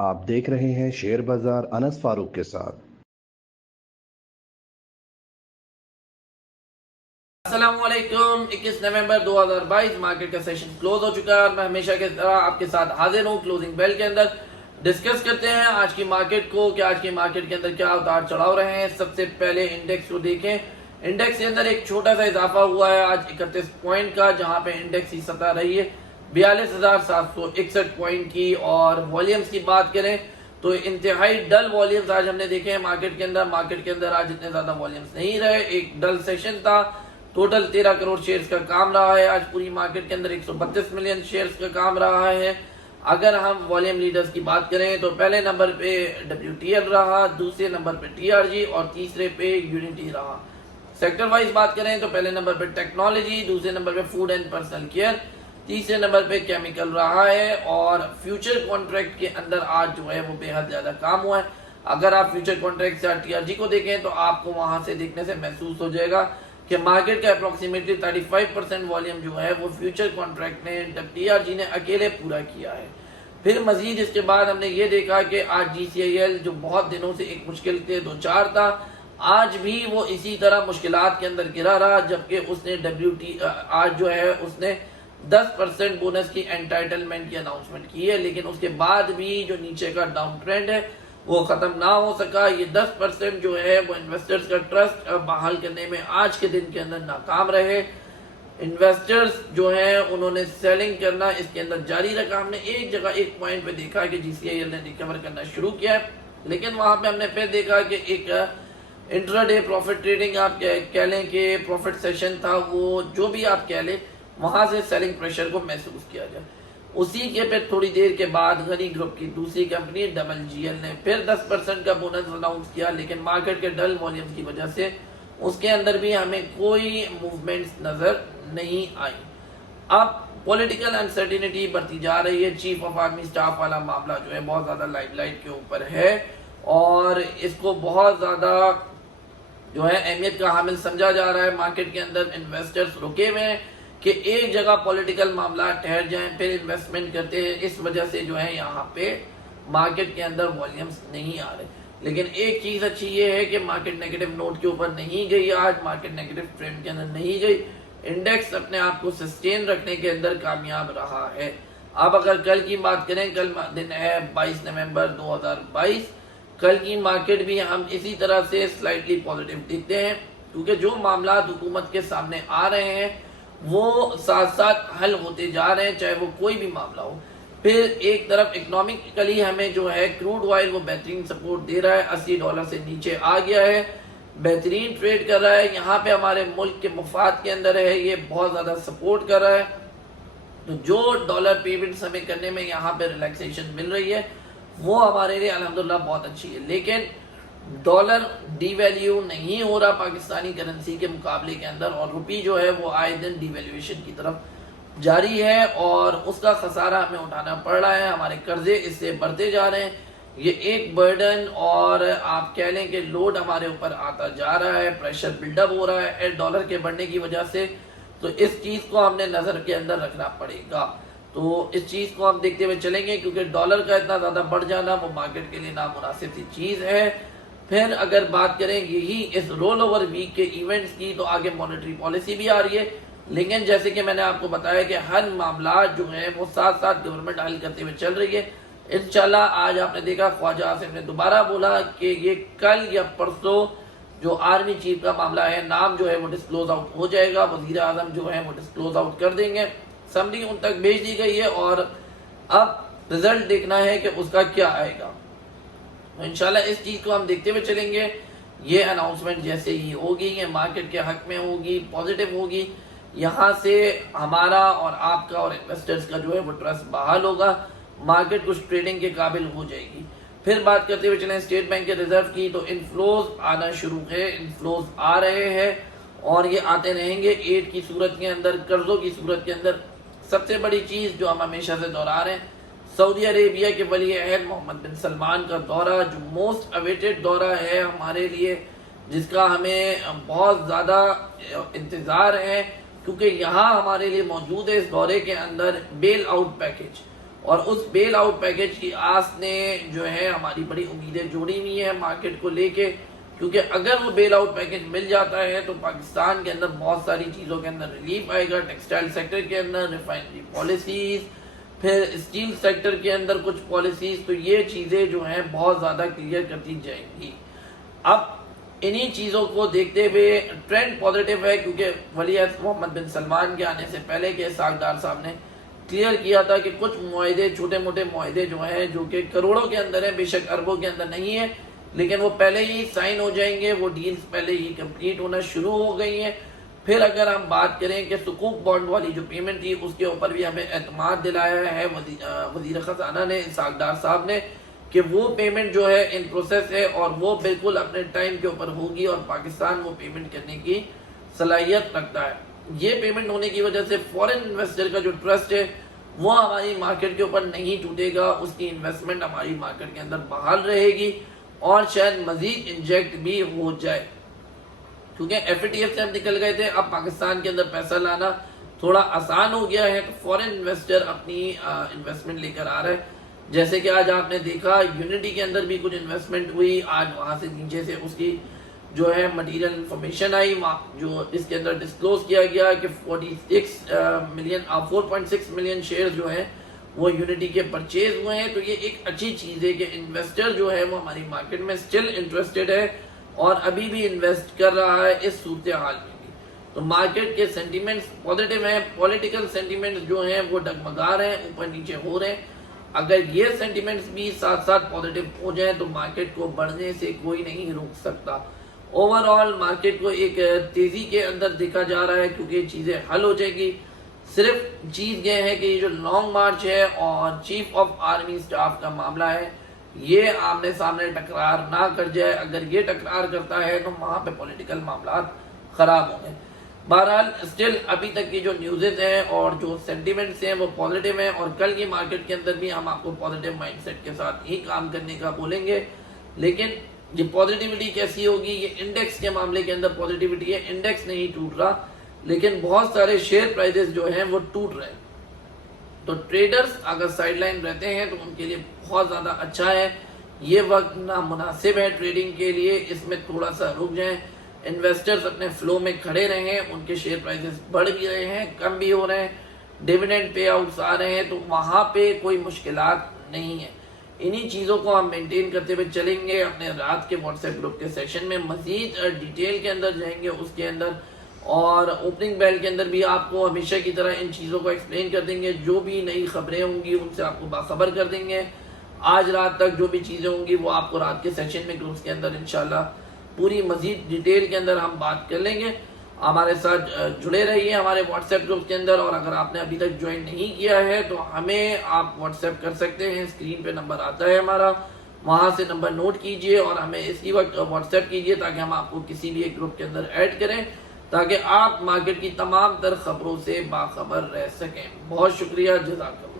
आप देख रहे हैं शेयर बाजार अनस फारूक के साथ। अस्सलामुअलैकुम। 21 नवंबर 2022 मार्केट का सेशन क्लोज हो चुका है और मैं हमेशा की तरह आपके साथ हाजिर हूँ क्लोजिंग बेल के अंदर। डिस्कस करते हैं आज की मार्केट को कि आज की मार्केट के अंदर क्या उतार चढ़ाव रहे हैं। सबसे पहले इंडेक्स को देखें। इंडेक्स के अंदर एक छोटा सा इजाफा हुआ है आज 31 पॉइंट का, जहां पे इंडेक्स की सतह रही है 42,761 पॉइंट की। और वॉल्यूम्स की बात करें तो इंतहाई डल वॉल्यूम्स आज हमने देखे हैं मार्केट के अंदर। मार्केट के अंदर आज इतने ज्यादा वॉल्यूम्स नहीं रहे, एक डल सेशन था। टोटल 13 करोड़ शेयर्स का काम रहा है आज पूरी मार्केट के अंदर। 132 मिलियन शेयर्स का काम रहा है। अगर हम वॉल्यूम लीडर्स की बात करें तो पहले नंबर पे WTL रहा, दूसरे नंबर पे TRG और तीसरे पे यूनिटी रहा। सेक्टर वाइज बात करें तो पहले नंबर पे टेक्नोलॉजी, दूसरे नंबर पे फूड एंड पर्सनल केयर, तीसरे नंबर पे केमिकल रहा है। और फ्यूचर कॉन्ट्रैक्ट के अंदर आज जो है वो बेहद ज्यादा काम हुआ है। अगर आप फ्यूचर कॉन्ट्रैक्ट या TRG को देखें तो आपको वहां से देखने से महसूस हो जाएगा कि मार्केट का अप्रोक्सीमेटली 35% वॉल्यूम जो है वो फ्यूचर कॉन्ट्रैक्ट ने TRG ने अकेले पूरा किया है। फिर मजीद इसके बाद हमने ये देखा कि आज GCIL जो बहुत दिनों से एक मुश्किल के दो चार था, आज भी वो इसी तरह मुश्किलात के अंदर गिरा रहा, जबकि उसने आज जो है उसने 10% बोनस की एंटाइटलमेंट की अनाउंसमेंट की है, लेकिन उसके बाद भी जो नीचे का डाउन ट्रेंड है वो खत्म ना हो सका। ये 10% जो है वो इन्वेस्टर्स का ट्रस्ट बहाल करने में आज के दिन के अंदर नाकाम रहे। इन्वेस्टर्स जो है उन्होंने सेलिंग करना इसके अंदर जारी रखा। हमने एक जगह एक पॉइंट पे देखा कि GCIL ने रिकवर करना शुरू किया, लेकिन वहां पे हमने फिर देखा कि एक इंट्राडे प्रॉफिट ट्रेडिंग आप कह लें कि प्रॉफिट सेशन था, वो जो भी आप कह लें, वहां से सेलिंग प्रेशर को महसूस किया गया। उसी के पे थोड़ी देर के बाद गनी ग्रुप की दूसरी कंपनी WGL ने फिर 10% का बोनस अनाउंस किया, लेकिन मार्केट के डल वॉल्यूम की वजह से उसके अंदर भी हमें कोई मूवमेंट्स नजर नहीं आई। अब पॉलिटिकल अनसर्टिनिटी बढ़ती जा रही है। चीफ ऑफ आर्मी स्टाफ वाला मामला जो है बहुत ज्यादा लाइमलाइट के ऊपर है और इसको बहुत ज्यादा जो है अहमियत का हामिल समझा जा रहा है। मार्केट के अंदर इन्वेस्टर्स रुके हुए हैं कि एक जगह पॉलिटिकल मामला ठहर जाएं फिर इन्वेस्टमेंट करते हैं। इस वजह से जो है यहाँ पे मार्केट के अंदर वॉल्यूम्स नहीं आ रहे। लेकिन एक चीज अच्छी ये है कि मार्केट नेगेटिव नोट के ऊपर नहीं गई, आज मार्केट नेगेटिव ट्रेंड के अंदर नहीं गई। इंडेक्स अपने आप को सस्टेन रखने के अंदर कामयाब रहा है। अब अगर कल की बात करें, कल दिन है 22 नवंबर 2022। कल की मार्केट भी हम इसी तरह से स्लाइटली पॉजिटिव देखते हैं, क्योंकि जो मामला हुकूमत के सामने आ रहे हैं वो साथ साथ हल होते जा रहे हैं, चाहे वो कोई भी मामला हो। फिर एक तरफ इकोनॉमिकली हमें जो है क्रूड ऑयल वो बेहतरीन सपोर्ट दे रहा है, $80 से नीचे आ गया है, बेहतरीन ट्रेड कर रहा है। यहाँ पे हमारे मुल्क के मुफाद के अंदर है, ये बहुत ज्यादा सपोर्ट कर रहा है। तो जो डॉलर पेमेंट्स हमें करने में यहाँ पे रिलैक्सेशन मिल रही है वो हमारे लिए अल्हम्दुलिल्लाह बहुत अच्छी है। लेकिन डॉलर डिवैल्यू नहीं हो रहा पाकिस्तानी करेंसी के मुकाबले के अंदर, और रुपी जो है वो आए दिन डिवैल्यूएशन की तरफ जारी है और उसका खसारा हमें उठाना पड़ रहा है। हमारे कर्जे इससे बढ़ते जा रहे हैं। ये एक बर्डन और आप कह लें कि लोड हमारे ऊपर आता जा रहा है, प्रेशर बिल्डअप हो रहा है डॉलर के बढ़ने की वजह से। तो इस चीज को हमने नजर के अंदर रखना पड़ेगा। तो इस चीज को हम देखते हुए चलेंगे, क्योंकि डॉलर का इतना ज्यादा बढ़ जाना वो मार्केट के लिए नामुनासिब सी चीज है। फिर अगर बात करें यही इस रोल ओवर वीक के इवेंट्स की, तो आगे मॉनेटरी पॉलिसी भी आ रही है, लेकिन जैसे कि मैंने आपको बताया कि हर मामला जो है वो साथ साथ गवर्नमेंट हल करते हुए चल रही है। इंशाल्लाह आज आपने देखा ख्वाजा आसिफ ने दोबारा बोला कि ये कल या परसों जो आर्मी चीफ का मामला है, नाम जो है वो डिस्क्लोज आउट हो जाएगा, वजीर आजम जो है वो डिस्क्लोज आउट कर देंगे, समरी उन तक भेज दी गई है और अब रिजल्ट देखना है कि उसका क्या आएगा। तो इंशाल्लाह इस चीज को हम देखते हुए चलेंगे। ये अनाउंसमेंट जैसे ही होगी ये मार्केट के हक में होगी, पॉजिटिव होगी, यहाँ से हमारा और आपका और इन्वेस्टर्स का जो है वो ट्रस्ट बहाल होगा, मार्केट कुछ ट्रेडिंग के काबिल हो जाएगी। फिर बात करते हुए चलें स्टेट बैंक के रिजर्व की, तो इनफ्लोज आना शुरू है, इनफ्लोज आ रहे हैं और ये आते रहेंगे एड की सूरत के अंदर, कर्जों की सूरत के अंदर। सबसे बड़ी चीज जो हम हमेशा से दोहरा रहे हैं, सऊदी अरेबिया के वली अहद मोहम्मद बिन सलमान का दौरा, जो मोस्ट अवेटेड दौरा है हमारे लिए, जिसका हमें बहुत ज्यादा इंतजार है, क्योंकि यहाँ हमारे लिए मौजूद है इस दौरे के अंदर बेल आउट पैकेज। और उस बेल आउट पैकेज की आस ने जो है हमारी बड़ी उम्मीदें जोड़ी हुई है मार्केट को लेके, क्योंकि अगर वो बेल आउट पैकेज मिल जाता है तो पाकिस्तान के अंदर बहुत सारी चीज़ों के अंदर रिलीफ आएगा। टेक्सटाइल सेक्टर के अंदर रिफाइनरी पॉलिसीज, फिर स्टील सेक्टर के अंदर कुछ पॉलिसीज, तो ये चीज़ें जो हैं बहुत ज़्यादा क्लियर करती जाएंगी। अब इन्हीं चीज़ों को देखते हुए ट्रेंड पॉजिटिव है, क्योंकि वलीअहद मोहम्मद बिन सलमान के आने से पहले के इसहाक डार साहब ने क्लियर किया था कि कुछ मुआहदे, छोटे मोटे मुआहदे जो हैं, जो कि करोड़ों के अंदर है, बेशक अरबों के अंदर नहीं है, लेकिन वो पहले ही साइन हो जाएंगे, वो डील्स पहले ही कंप्लीट होना शुरू हो गई हैं। फिर अगर हम बात करें कि सुकूक बॉन्ड वाली जो पेमेंट थी उसके ऊपर भी हमें एतमाद दिलाया है वज़ीर ख़ज़ाना ने, इसहाक डार साहब ने, कि वो पेमेंट जो है इन प्रोसेस है और वो बिल्कुल अपने टाइम के ऊपर होगी और पाकिस्तान वो पेमेंट करने की सलाहियत रखता है। ये पेमेंट होने की वजह से फॉरेन इन्वेस्टर का जो ट्रस्ट है वो हमारी मार्केट के ऊपर नहीं टूटेगा, उसकी इन्वेस्टमेंट हमारी मार्केट के अंदर बहाल रहेगी और शायद मजीद इंजेक्ट भी हो जाए, क्योंकि FATF से हम निकल गए थे, अब पाकिस्तान के अंदर पैसा लाना थोड़ा आसान हो गया है, तो फॉरेन इन्वेस्टर अपनी इन्वेस्टमेंट लेकर आ रहे हैं। जैसे कि आज आपने देखा यूनिटी के अंदर भी कुछ इन्वेस्टमेंट हुई, आज वहां से नीचे से उसकी जो है मटीरियल इंफॉर्मेशन आई, वहाँ जो इसके अंदर डिस्क्लोज किया गया कि 4.6 मिलियन शेयर जो हैं वो यूनिटी के परचेज हुए हैं। तो ये एक अच्छी चीज़ है कि इन्वेस्टर जो है वो हमारी मार्केट में स्टिल इंटरेस्टेड है और अभी भी इन्वेस्ट कर रहा है इस सूरत हाल में भी। तो मार्केट के सेंटीमेंट्स पॉजिटिव हैं, पॉलिटिकल सेंटीमेंट्स जो हैं वो डगमगा रहे हैं, ऊपर नीचे हो रहे हैं। अगर ये सेंटीमेंट्स भी साथ साथ पॉजिटिव हो जाए तो मार्केट को बढ़ने से कोई नहीं रोक सकता। ओवरऑल मार्केट को एक तेजी के अंदर देखा जा रहा है, क्योंकि चीज़ें हल हो जाएगी। सिर्फ चीज़ ये है कि ये जो लॉन्ग मार्च है और चीफ ऑफ आर्मी स्टाफ का मामला है, ये आमने सामने टकरार ना कर जाए। अगर ये टकरार करता है तो वहाँ पे पॉलिटिकल मामला ख़राब होंगे। बहरहाल स्टिल अभी तक की जो न्यूज़ेस हैं और जो सेंटीमेंट्स हैं वो पॉजिटिव हैं और कल की मार्केट के अंदर भी हम आपको पॉजिटिव माइंडसेट के साथ ही काम करने का बोलेंगे। लेकिन ये पॉजिटिविटी कैसी होगी, ये इंडेक्स के मामले के अंदर पॉजिटिविटी है, इंडेक्स नहीं टूट रहा लेकिन बहुत सारे शेयर प्राइसेस जो हैं वो टूट रहे हैं। तो ट्रेडर्स अगर साइडलाइन रहते हैं तो उनके लिए बहुत ज़्यादा अच्छा है, ये वक्त नामुनासिब है ट्रेडिंग के लिए, इसमें थोड़ा सा रुक जाएं। इन्वेस्टर्स अपने फ्लो में खड़े रहें, उनके शेयर प्राइसेस बढ़ भी रहे हैं, कम भी हो रहे हैं, डिविडेंड पे आउट्स आ रहे हैं, तो वहाँ पे कोई मुश्किलात नहीं है। इन्हीं चीज़ों को हम मेंटेन करते हुए चलेंगे। अपने रात के व्हाट्सएप ग्रुप के सेक्शन में मज़ीद डिटेल के अंदर जाएंगे उसके अंदर, और ओपनिंग बेल के अंदर भी आपको हमेशा की तरह इन चीज़ों को एक्सप्लेन कर देंगे। जो भी नई खबरें होंगी उनसे आपको बाखबर कर देंगे। आज रात तक जो भी चीज़ें होंगी वो आपको रात के सेशन में ग्रुप्स के अंदर इंशाल्लाह पूरी मज़ीद डिटेल के अंदर हम बात कर लेंगे। हमारे साथ जुड़े रहिए हमारे व्हाट्सएप ग्रुप के अंदर, और अगर आपने अभी तक ज्वाइन नहीं किया है तो हमें आप व्हाट्सएप कर सकते हैं। स्क्रीन पे नंबर आता है हमारा, वहाँ से नंबर नोट कीजिए और हमें इसी वक्त व्हाट्सएप कीजिए ताकि हम आपको किसी भी एक ग्रुप के अंदर ऐड करें, ताकि आप मार्केट की तमाम तर खबरों से बाखबर रह सकें। बहुत शुक्रिया, जज़ाकल्लाह।